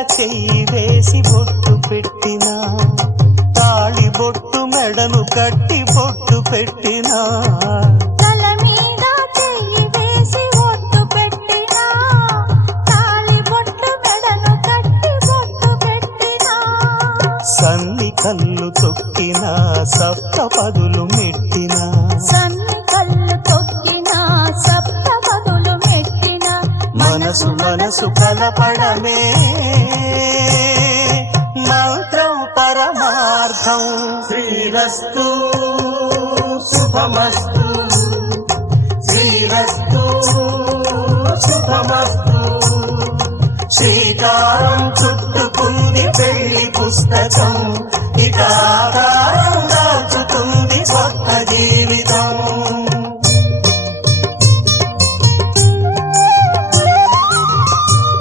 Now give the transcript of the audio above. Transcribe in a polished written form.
చెయ్యి వేసి బొట్టు పెట్టినా, తాళి బొట్టు మెడను కట్టి బొట్టు పెట్టినా, తల మీద చెయ్యి వేసి బొట్టు పెట్టినా, తాళి బొట్టు మెడను కట్టి బొట్టు పెట్టినా, సన్ని కళ్ళు తొక్కినా సప్త పదులు మెట్టినా, సన్ని కళ్ళు తొక్కినా సప్త పదులు మెట్టినా, మనసు మనసు కలపడమే మంత్రం పరమార్థం. శ్రీరస్తు శుభమస్తు, శ్రీరస్తు శుభమస్తు. శ్రీకారం చుట్టుకుంది పెళ్లి పుస్తకం, ఇక ఆకారం దాచుతుంది కొత్త జీవితం.